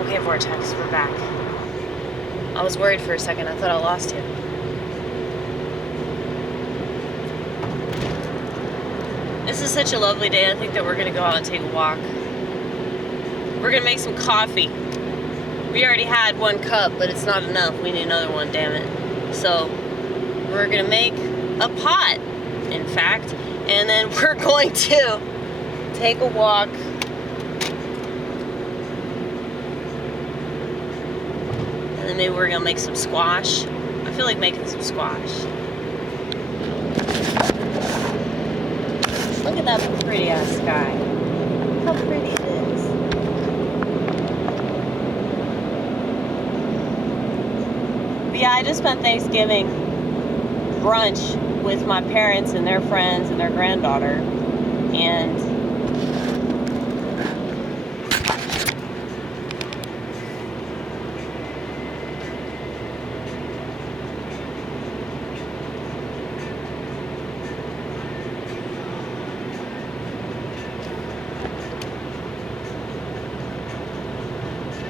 Okay, Vortex, we're back. I was worried for a second. I thought I lost you. This is such a lovely day. I think that we're going to go out and take a walk. We're going to make some coffee. We already had one cup, but it's not enough. We need another one, damn it. So, we're going to make a pot, in fact. And then we're going to take a walk. And then maybe we're going to make some squash. I feel like making some squash. Look at that pretty ass sky. Look how pretty it is. But yeah, I just spent Thanksgiving brunch with my parents and their friends and their granddaughter. And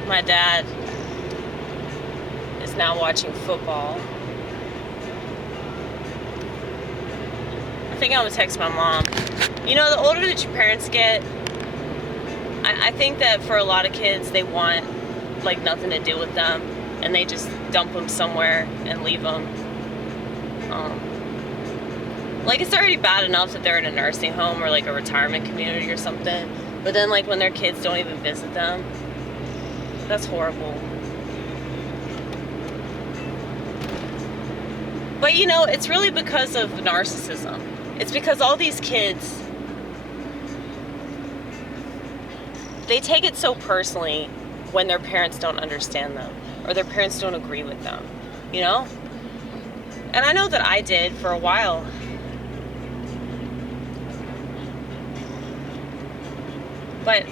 my dad is now watching football. I think I'm gonna text my mom. You know, the older that your parents get, I think that for a lot of kids, they want like nothing to do with them, and they just dump them somewhere and leave them. Like, it's already bad enough that they're in a nursing home or like a retirement community or something, but then like when their kids don't even visit them, that's horrible. But you know, it's really because of narcissism. It's because all these kids, they take it so personally when their parents don't understand them or their parents don't agree with them, you know? And I know that I did for a while. But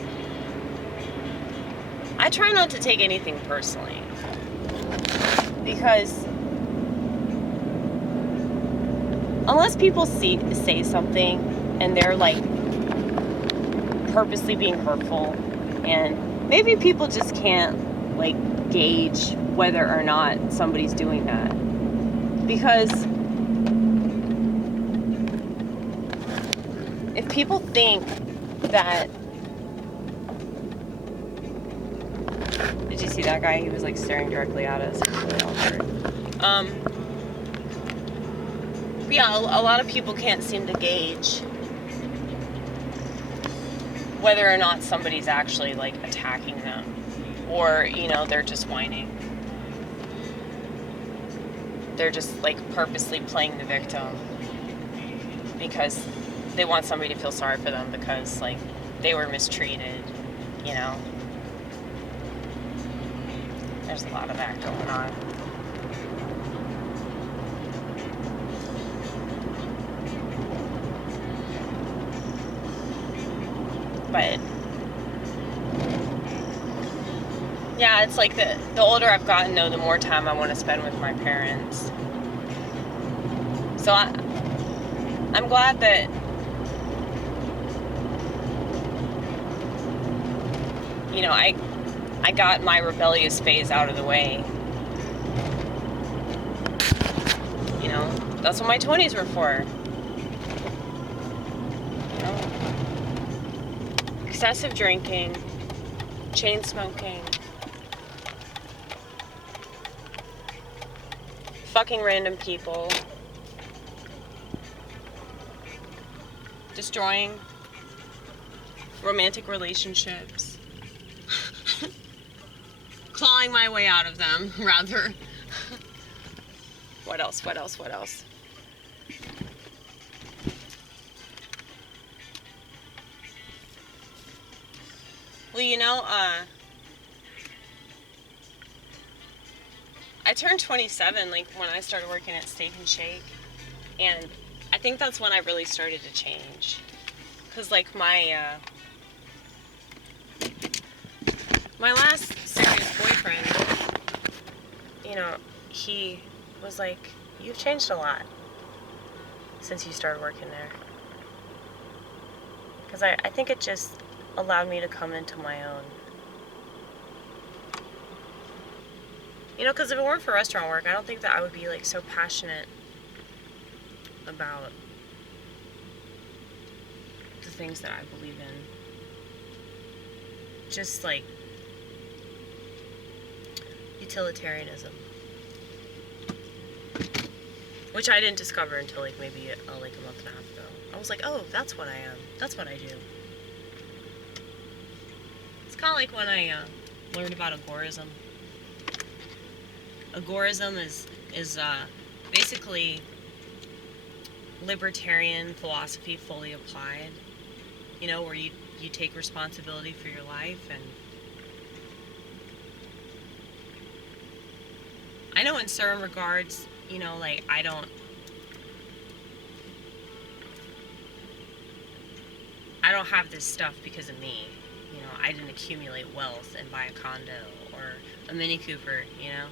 I try not to take anything personally, because unless people say something and they're like purposely being hurtful, and maybe people just can't like gauge whether or not somebody's doing that, because if people think that, did you see that guy? He was like staring directly at us. It was really awkward. Yeah, a lot of people can't seem to gauge whether or not somebody's actually like attacking them, or you know, they're just whining. They're just like purposely playing the victim because they want somebody to feel sorry for them because like they were mistreated, you know. There's a lot of that going on. But yeah, it's like the older I've gotten, though, the more time I want to spend with my parents. So I'm glad that, you know, I got my rebellious phase out of the way. You know, that's what my 20s were for. You know, excessive drinking, chain smoking, fucking random people, destroying romantic relationships, clawing my way out of them, rather. What else? Well, you know, I turned 27, like, when I started working at Steak and Shake, and I think that's when I really started to change, because, like, my last serious boyfriend, you know, he was like, you've changed a lot since you started working there. Because I think it just allowed me to come into my own. You know, because if it weren't for restaurant work, I don't think that I would be like so passionate about the things that I believe in. Just like utilitarianism, which I didn't discover until like maybe like a month and a half ago. I was like, oh, that's what I am. That's what I do. It's kind of like when I learned about agorism. Agorism is basically libertarian philosophy fully applied. You know, where you take responsibility for your life. And I know in certain regards, you know, like I don't have this stuff because of me. You know, I didn't accumulate wealth and buy a condo or a Mini Cooper, you know.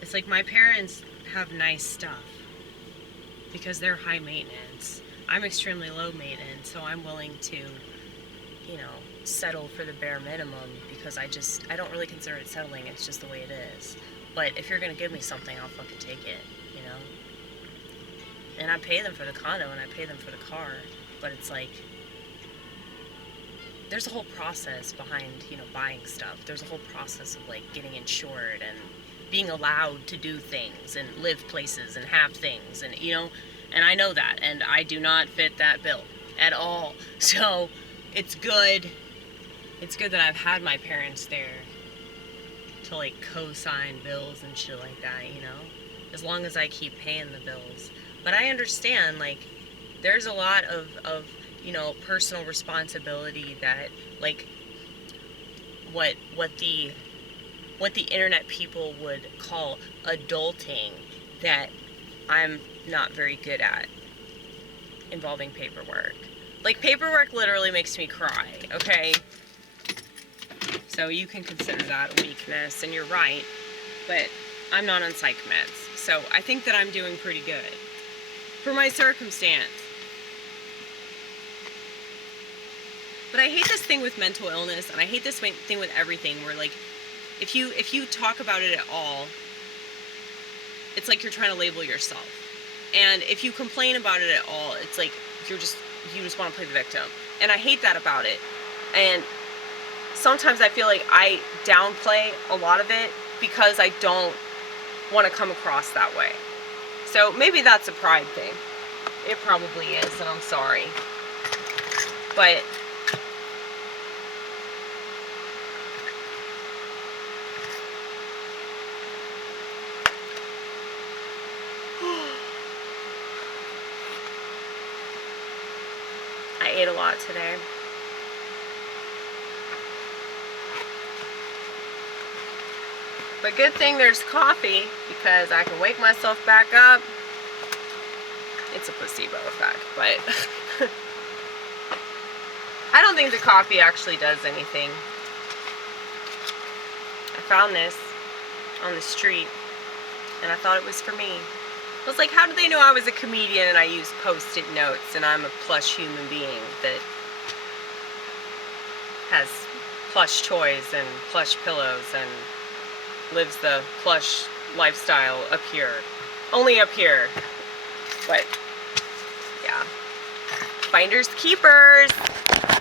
It's like my parents have nice stuff because they're high maintenance. I'm extremely low maintenance, so I'm willing to, you know, settle for the bare minimum because I don't really consider it settling. It's just the way it is. But if you're going to give me something, I'll fucking take it, you know. And I pay them for the condo and I pay them for the car, but it's like there's a whole process behind, you know, buying stuff. There's a whole process of like getting insured and being allowed to do things and live places and have things, and you know, and I know that, and I do not fit that bill at all. So it's good that I've had my parents there to like co-sign bills and shit like that, you know, as long as I keep paying the bills. But I understand, like, there's a lot of you know, personal responsibility that, like, what the internet people would call adulting, that I'm not very good at, involving paperwork. Like, paperwork literally makes me cry, okay? So you can consider that a weakness, and you're right, but I'm not on psych meds, so I think that I'm doing pretty good for my circumstance. But I hate this thing with mental illness, and I hate this thing with everything, where like, if you talk about it at all, it's like you're trying to label yourself. And if you complain about it at all, it's like you just want to play the victim. And I hate that about it. And sometimes I feel like I downplay a lot of it because I don't want to come across that way. So maybe that's a pride thing. It probably is, and I'm sorry. But I ate a lot today. But good thing there's coffee, because I can wake myself back up. It's a placebo effect, but I don't think the coffee actually does anything. I found this on the street, and I thought it was for me. I was like, how did they know I was a comedian and I use Post-it notes and I'm a plush human being that has plush toys and plush pillows and lives the plush lifestyle up here. Only up here. But, yeah. Finders keepers.